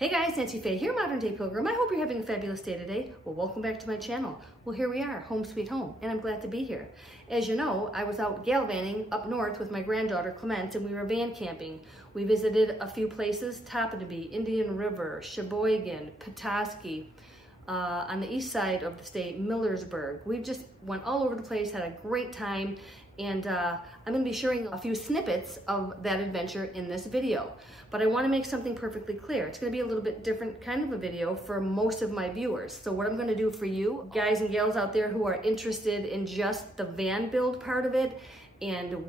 Hey guys, Nancy Faye here, Modern Day Pilgrim. I hope you're having a fabulous day today. Well, welcome back to my channel. Well, here we are, home sweet home, and I'm glad to be here. As you know, I was out gallivanting up north with my granddaughter, Clement, and we were van camping. We visited a few places, Toppinabee, Indian River, Sheboygan, Petoskey, on the east side of the state, Millersburg. We just went all over the place, had a great time, and I'm going to be sharing a few snippets of that adventure in this video. But I want to make something perfectly clear. It's going to be a little bit different kind of a video for most of my viewers. So what I'm going to do for you, guys and gals out there who are interested in just the van build part of it, and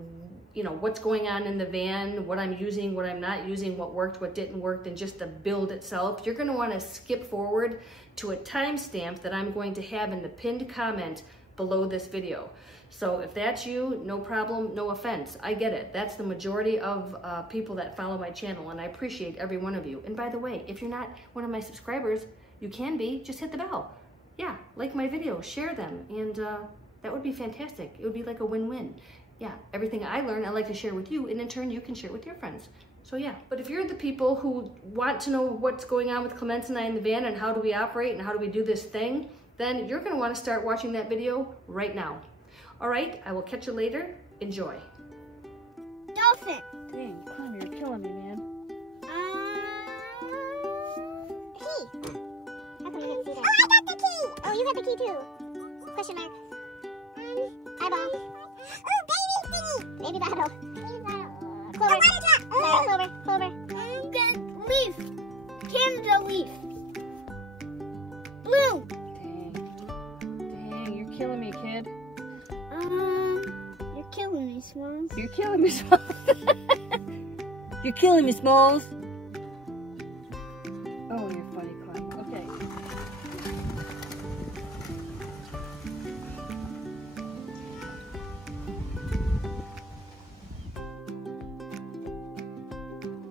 you know, what's going on in the van, what I'm using, what I'm not using, what worked, what didn't work, and just the build itself, you're going to want to skip forward to a timestamp that I'm going to have in the pinned comment below this video. So if that's you, no problem, no offense. I get it. That's the majority of people that follow my channel, and I appreciate every one of you. And by the way, if you're not one of my subscribers, you can be. Just hit the bell. Yeah, like my videos, share them, and that would be fantastic. It would be like a win-win. Yeah, everything I learn, I like to share with you, and in turn, you can share with your friends. So yeah, but if you're the people who want to know what's going on with Clement and I in the van, and how do we operate, and how do we do this thing, then you're gonna wanna start watching that video right now. All right, I will catch you later. Enjoy. Dolphin. Dang, Clem, you're killing me, man. Key. How come you didn't see that? Oh, I got the key. Oh, you got the key too. Question mark. Eyeball. Oh, baby thingy. Baby bottle. Baby bottle. Clover. Oh, clover. Clover. I'm gonna leaf. Canada leaf. Blue. Dang, you're killing me, kid. You're killing me, Smalls. You're killing me, Smalls. You're killing me, Smalls. Oh, you're funny, Clem. Okay.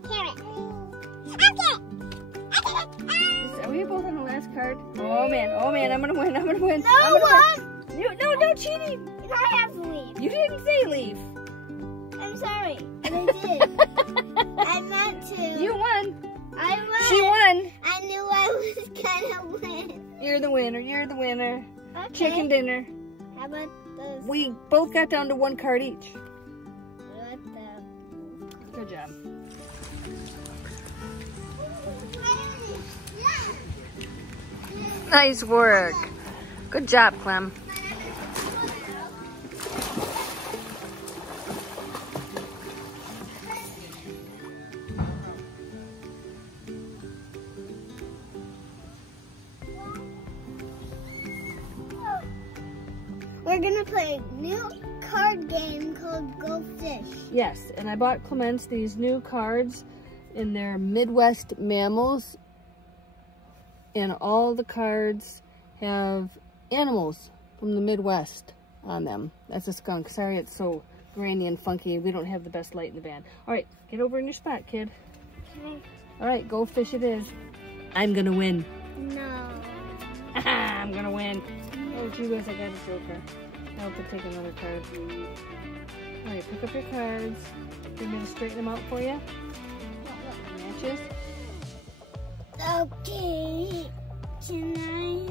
Carrot. Are we both on the last card? Oh man, I'm gonna win, I'm gonna win. No cheating. I have to leave. You didn't say leave. I'm sorry. I did. I meant to. You won. I won. She won. I knew I was gonna win. You're the winner. You're the winner. Okay. Chicken dinner. How about this? We both got down to one card each. What the? Good job. Nice work. Good job, Clem. We're gonna play a new card game called Go Fish. Yes, and I bought Clements these new cards in their Midwest Mammals, and all the cards have animals from the Midwest on them. That's a skunk. Sorry it's so grainy and funky. We don't have the best light in the van. All right, get over in your spot, kid. Okay. All right, go fish it is. I'm gonna win. No. I'm gonna win. Oh, gee whiz, I got a joker. I'll have to take another card. All right, pick up your cards. You want me to straighten them out for you? Matches? Okay. Can I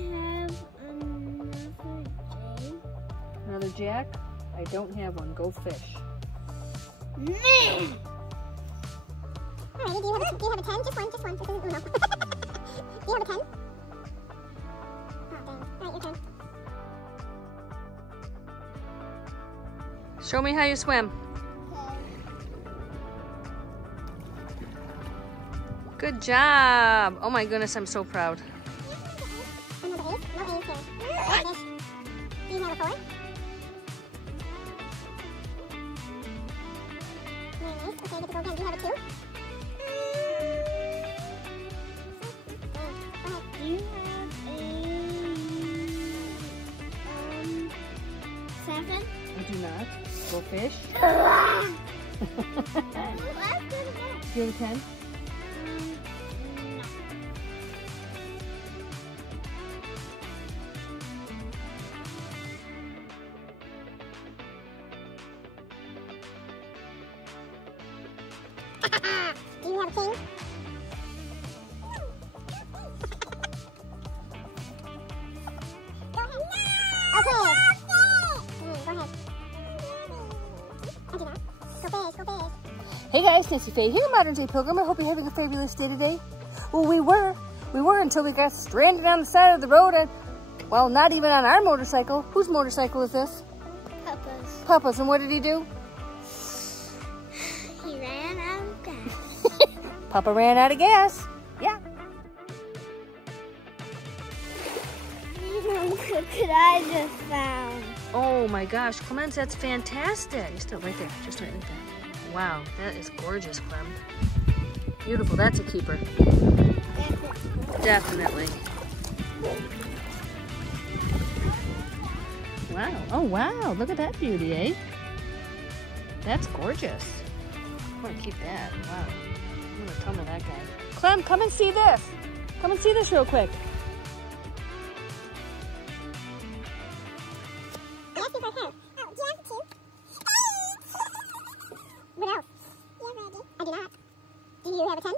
have another J? Another jack? I don't have one. Go fish. Man! Alrighty, do you have a 10? Just one. This isn't Uno. Do you have a 10? Oh, dang. Alright, your turn. Show me how you swim. Good job. Oh my goodness, I'm so proud. Another ace? No ace here. What? Do you have a 4? Very nice. Okay, I get to go again. Do you have a 2? Do you have a 7? I do not. Go fish. Do you have a 10? Do you have a king? Hey guys, Nancy Faye here, Modern Day Pilgrim. I hope you're having a fabulous day today. Well, we were until we got stranded on the side of the road and, well, not even on our motorcycle. Whose motorcycle is this? Papa's. Papa's. And what did he do? He ran out of gas. Papa ran out of gas. Yeah. Look what I just found. Oh my gosh, Clemens, that's fantastic. Just right there, just right there. Wow, that is gorgeous, Clem. Beautiful, that's a keeper. Definitely. Wow, oh wow, look at that beauty, eh? That's gorgeous. I'm gonna keep that, wow. I'm gonna tumble that guy. Clem, come and see this. Come and see this real quick. What else? I do not. Do you have a 10?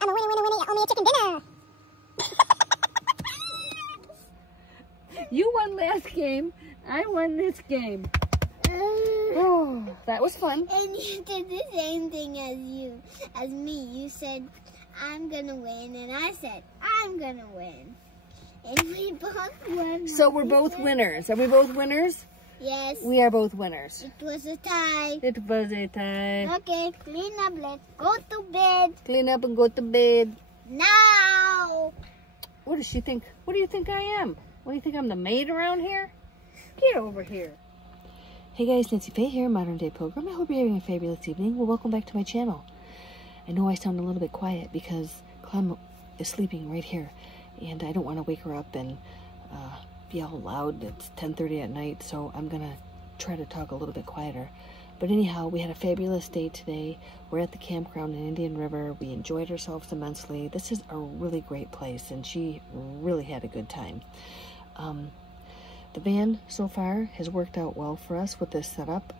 I'm a winner. Only a chicken dinner. You won last game. I won this game. Oh, that was fun. And you did the same thing as me. You said, I'm gonna win, and I said, I'm gonna win. And we both won. So we're both winners. Are we both winners? Yes. We are both winners. It was a tie. It was a tie. Okay, clean up. Let's go to bed. Clean up and go to bed. Now. What does she think? What do you think I am? What do you think, I'm the maid around here? Get over here. Hey guys, Nancy Faye here, Modern Day Pilgrim. I hope you're having a fabulous evening. Well, welcome back to my channel. I know I sound a little bit quiet because Clem is sleeping right here. And I don't want to wake her up and be all loud. It's 10:30 at night, so I'm going to try to talk a little bit quieter. But anyhow, we had a fabulous day today. We're at the campground in Indian River. We enjoyed ourselves immensely. This is a really great place, and she really had a good time. The van so far has worked out well for us with this setup.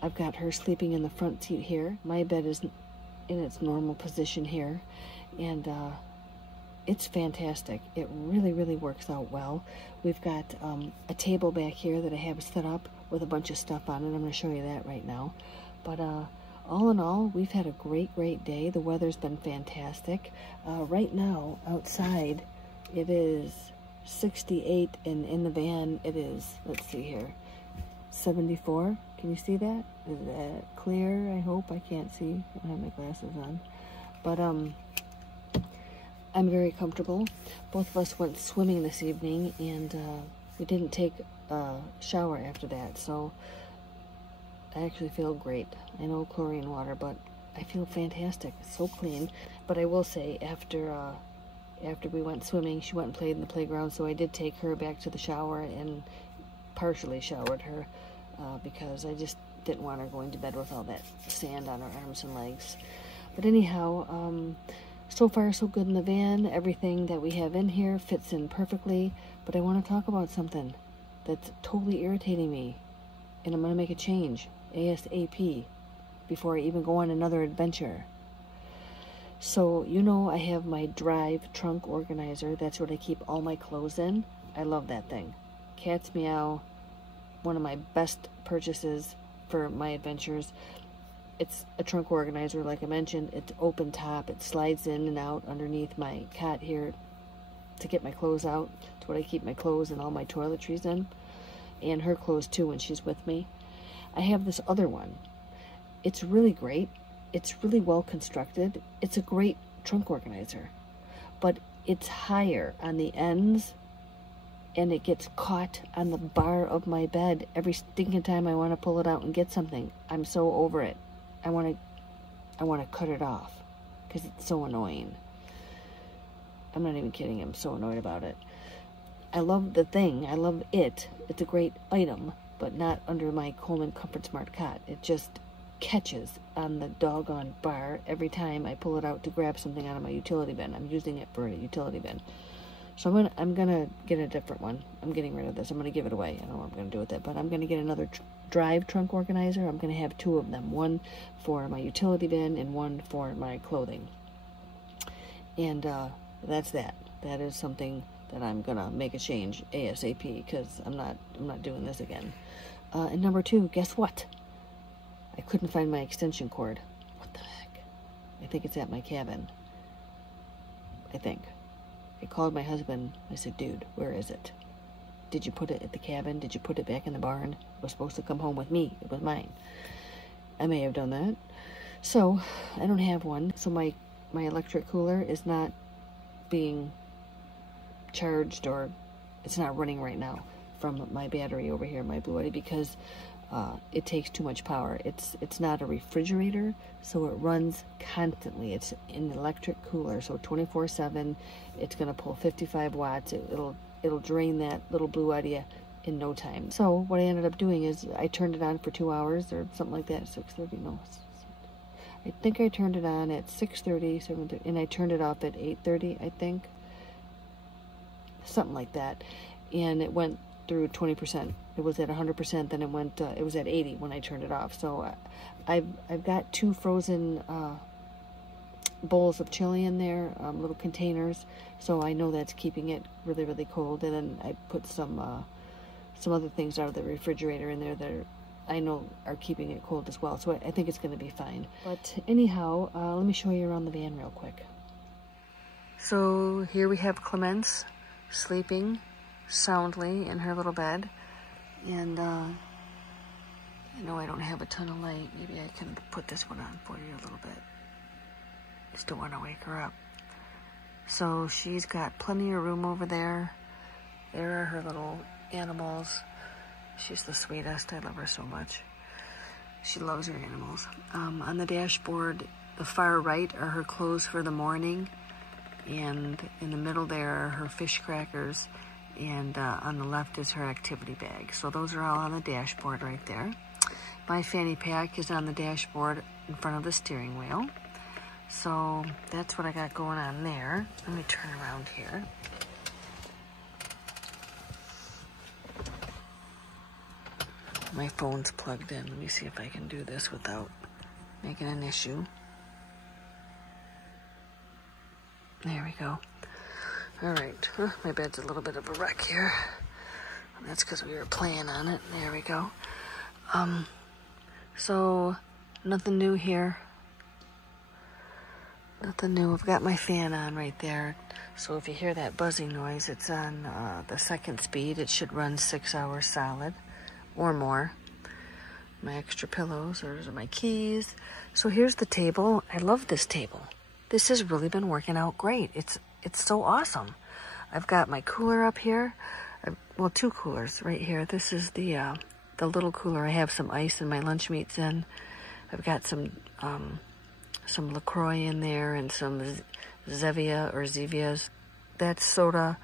I've got her sleeping in the front seat here. My bed is in its normal position here, and it's fantastic. It really, really works out well. We've got a table back here that I have set up with a bunch of stuff on it. I'm going to show you that right now. But all in all, we've had a great, great day. The weather's been fantastic. Right now, outside, it is 68, and in the van, it is, let's see here, 74. Can you see that? Is that clear? I hope. I can't see. I don't have my glasses on. But, I'm very comfortable. Both of us went swimming this evening, and we didn't take a shower after that, so I actually feel great. I know chlorine water, but I feel fantastic. It's so clean. But I will say, after we went swimming, she went and played in the playground, so I did take her back to the shower and partially showered her because I just didn't want her going to bed with all that sand on her arms and legs. But anyhow, so far so good in the van. Everything that we have in here fits in perfectly, but I want to talk about something that's totally irritating me, and I'm going to make a change ASAP before I even go on another adventure. So, you know, I have my drive trunk organizer. That's what I keep all my clothes in. I love that thing. Cat's meow, one of my best purchases for my adventures. It's a trunk organizer, like I mentioned. It's open top. It slides in and out underneath my cot here to get my clothes out. It's what I keep my clothes and all my toiletries in, and her clothes too when she's with me. I have this other one. It's really great. It's really well constructed. It's a great trunk organizer, but it's higher on the ends, and it gets caught on the bar of my bed every stinking time I want to pull it out and get something. I'm so over it. I want to cut it off because it's so annoying. I'm not even kidding. I'm so annoyed about it. I love the thing. I love it. It's a great item, but not under my Coleman Comfortsmart cot. It just catches on the doggone bar every time I pull it out to grab something out of my utility bin. I'm using it for a utility bin. So I'm gonna get a different one. I'm getting rid of this. I'm gonna give it away. I don't know what I'm gonna do with it, but I'm gonna get another drive trunk organizer. I'm gonna have two of them, one for my utility bin and one for my clothing. And that's that. That is something that I'm gonna make a change ASAP, because I'm not doing this again. And number two, guess what? I couldn't find my extension cord. What the heck? I think it's at my cabin. I think. I called my husband. I said, dude, where is it? Did you put it at the cabin? Did you put it back in the barn? It was supposed to come home with me. It was mine. I may have done that. So, I don't have one. So my electric cooler is not being charged, or it's not running right now from my battery over here, my Blue Yeti, because it takes too much power. It's not a refrigerator, so it runs constantly. It's an electric cooler, so 24/7. It's gonna pull 55 watts. It'll drain that little Blue Yeti in no time. So what I ended up doing is I turned it on for 2 hours or something like that. 6:30, no. I think I turned it on at 6:30, 7:30, and I turned it off at 8:30, I think. Something like that. And it went through 20%. It was at 100%, then it went, it was at 80 when I turned it off. So I've got 2 frozen bowls of chili in there, little containers. So I know that's keeping it really, really cold. And then I put some other things out of the refrigerator in there that I know are keeping it cold as well. So I think it's going to be fine. But anyhow, let me show you around the van real quick. So here we have Clemence sleeping soundly in her little bed. And I know I don't have a ton of light. Maybe I can put this one on for you a little bit. Just don't want to wake her up. So she's got plenty of room over there. There are her little animals. She's the sweetest. I love her so much. She loves her animals. On the dashboard, the far right are her clothes for the morning. And in the middle there are her fish crackers. And on the left is her activity bag. So those are all on the dashboard right there. My fanny pack is on the dashboard in front of the steering wheel. So that's what I got going on there. Let me turn around here. My phone's plugged in. Let me see if I can do this without making an issue. There we go. All right, my bed's a little bit of a wreck here. That's because we were playing on it. There we go. So nothing new here. Nothing new. I've got my fan on right there. So if you hear that buzzing noise, it's on the second speed. It should run 6 hours solid or more. My extra pillows, those are my keys. So here's the table. I love this table. This has really been working out great. It's so awesome. I've got my cooler up here. Well, 2 coolers right here. This is the little cooler. I have some ice and my lunch meats in. I've got some LaCroix in there and some Zevia or Zevias. That's soda,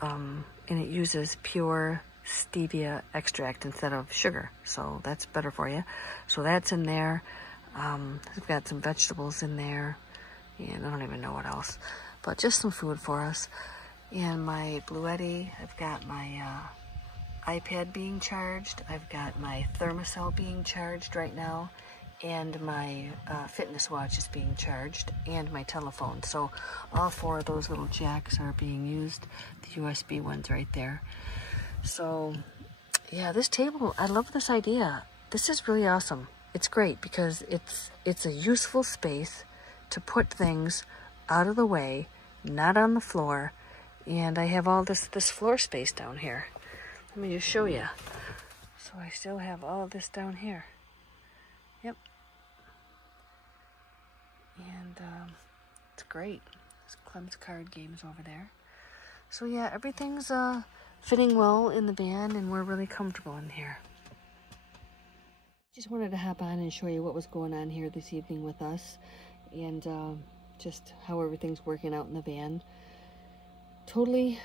and it uses pure stevia extract instead of sugar, so that's better for you. So that's in there. I've got some vegetables in there, and I don't even know what else, but just some food for us. And my Blue Yeti, I've got my iPad being charged. I've got my thermocell being charged right now, and my fitness watch is being charged, and my telephone. So all 4 of those little jacks are being used. The USB one's right there. So yeah, this table, I love this idea. This is really awesome. It's great because it's a useful space to put things out of the way, not on the floor. And I have all this floor space down here. Let me just show you. So I still have all of this down here. Yep. And it's great. There's Clem's card games over there. So yeah, everything's fitting well in the van, and we're really comfortable in here. Just wanted to hop on and show you what was going on here this evening with us, and just how everything's working out in the van. Totally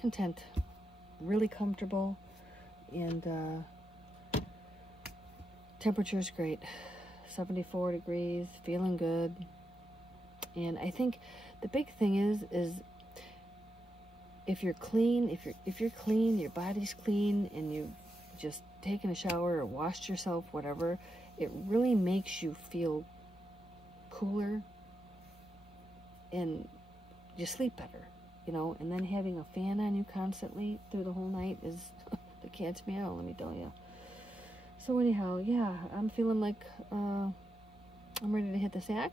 content, really comfortable, and temperature's great. 74 degrees, feeling good. And I think the big thing is if you're clean, if you're clean, your body's clean, and you just taken a shower or washed yourself, whatever, it really makes you feel cooler, and you sleep better. you know, and then having a fan on you constantly through the whole night is the cat's meow, let me tell you. So anyhow, yeah, I'm feeling like I'm ready to hit the sack.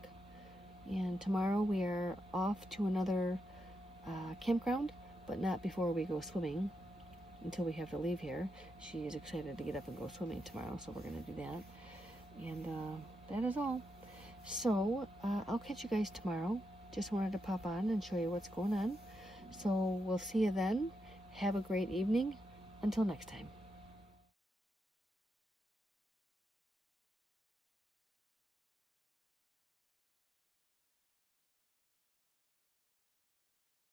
And tomorrow we are off to another campground, but not before we go swimming, until we have to leave here. She is excited to get up and go swimming tomorrow, so we're going to do that. And that is all. So I'll catch you guys tomorrow. Just wanted to pop on and show you what's going on. So we'll see you then. Have a great evening. Until next time.